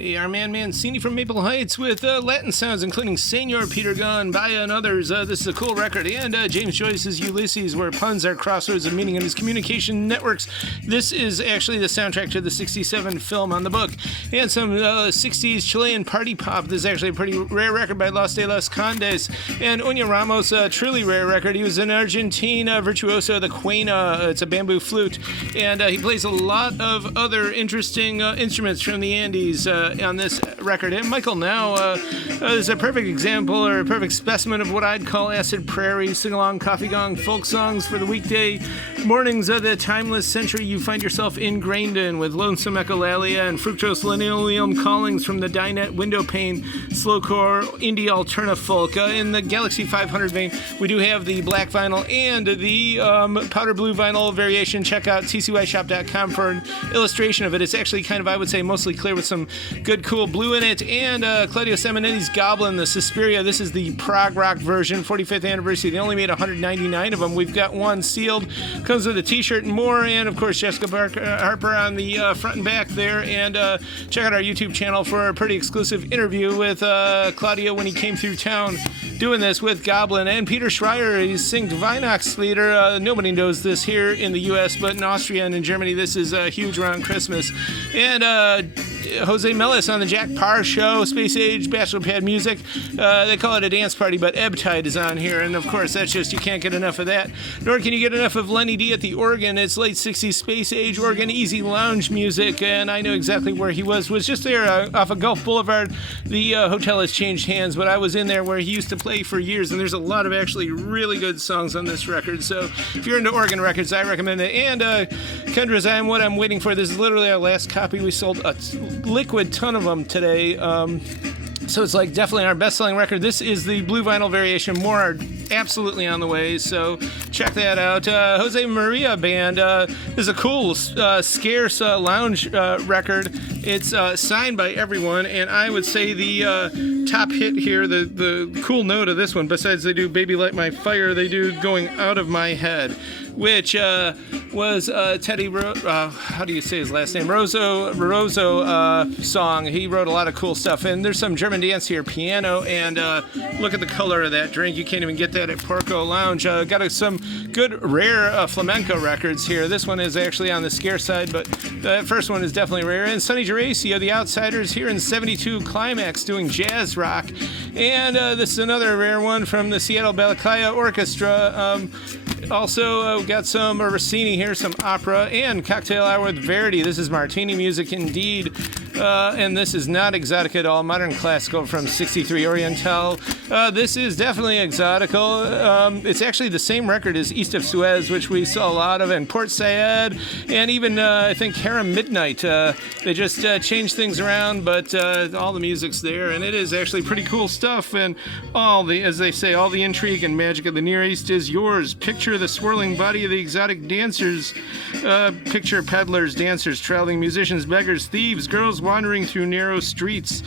Hey, our man Mancini from Maple Heights with Latin sounds, including Senor Peter Gunn, Baya, and others. This is a cool record. And James Joyce's Ulysses, where puns are crossroads of meaning in his communication networks. This is actually the soundtrack to the 67 film on the book. And some 60s Chilean party pop. This is actually a pretty rare record by Los de los Condes. And Oña Ramos, a truly rare record. He was an Argentine virtuoso, the quena. It's a bamboo flute. And he plays a lot of other interesting instruments from the Andes on this record. And Michael Now is a perfect example or a perfect specimen of what I'd call acid prairie, sing-along, coffee gong, folk songs for the weekday mornings of the timeless century you find yourself ingrained in, with lonesome echolalia and fructose linoleum callings from the dinette window pane, slowcore, indie alterna folk. In the Galaxy 500 vein, we do have the black vinyl and the powder blue vinyl variation. Check out tcyshop.com for an illustration of it. It's actually kind of, I would say, mostly clear with some good, cool blue in it. And Claudio Simonetti's Goblin, the Suspiria. This is the prog rock version, 45th anniversary. They only made 199 of them. We've got one sealed. Comes with a t-shirt and more. And, of course, Jessica Harper on the front and back there. And check out our YouTube channel for a pretty exclusive interview with Claudio when he came through town doing this with Goblin. And Peter Schreier, he sings Weihnachtslieder. Nobody knows this here in the U.S., but in Austria and in Germany, this is huge around Christmas. And Jose Melis on the Jack Parr Show, Space Age, Bachelor Pad Music. They call it a dance party, but Ebb Tide is on here. And, of course, that's just, you can't get enough of that. Nor can you get enough of Lenny D at the organ. It's late 60s Space Age organ, easy lounge music. And I know exactly where he was just there off of Gulf Boulevard. The hotel has changed hands, but I was in there where he used to play for years. And there's a lot of actually really good songs on this record. So if you're into organ records, I recommend it. And Kendra's I'm What I'm Waiting For. This is literally our last copy. We sold a liquid ton of them today. So it's like definitely our best-selling record. This is the blue vinyl variation. More are absolutely on the way, so check that out. Jose Maria Band is a cool, scarce lounge record. It's signed by everyone, and I would say the top hit here, the cool note of this one, besides they do Baby Light My Fire, they do Going Out of My Head, which was Teddy, how do you say his last name? Rosso song. He wrote a lot of cool stuff, and there's some German dance here, piano, and look at the color of that drink. You can't even get that at Porco Lounge. Got some good, rare flamenco records here. This one is actually on the scarce side, but the first one is definitely rare. And Sonny Geraci, The Outsiders, here in 72 Climax, doing jazz rock. And this is another rare one from the Seattle Balakaya Orchestra. Also, got some Rossini here, some opera, and Cocktail Hour with Verdi. This is Martini music indeed. And this is not exotic at all. Modern classical from 63 Oriental. This is definitely exotical. It's actually the same record as East of Suez, which we saw a lot of, and Port Said, and even, I think, Harem Midnight. They just changed things around, but all the music's there, and it is actually pretty cool stuff. And all the, as they say, all the intrigue and magic of the Near East is yours. Picture the swirling body of the exotic dancers. Picture peddlers, dancers, traveling musicians, beggars, thieves, girls wandering through narrow streets,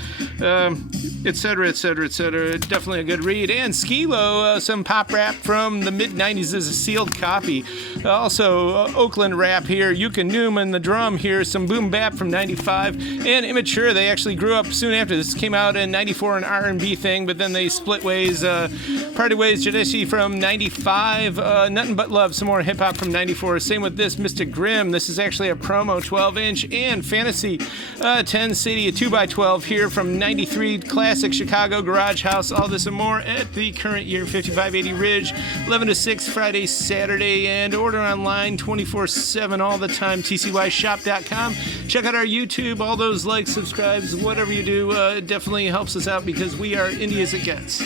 etc., etc., etc. Definitely a good read. And skee-lo, some pop rap from the mid-90s is a sealed copy. Also, Oakland rap here. Yuka Newman, the drum here. Some boom bap from 95. And Immature, they actually grew up soon after. This came out in 94, an R&B thing, but then they split ways. Parted ways, Jadesi from 95. Nothing But Love, some more hip-hop from 94. Same with this, Mystic Grimm. This is actually a promo 12-inch. And Fantasy 10 City, a 2x12 here from 93, classic Chicago Garage House. All this and more at the current year 5580 Ridge, 11 to 6, Friday, Saturday, and order online 24/7 all the time, tcyshop.com. Check out our YouTube, all those likes, subscribes, whatever you do, it definitely helps us out because we are indie as it gets.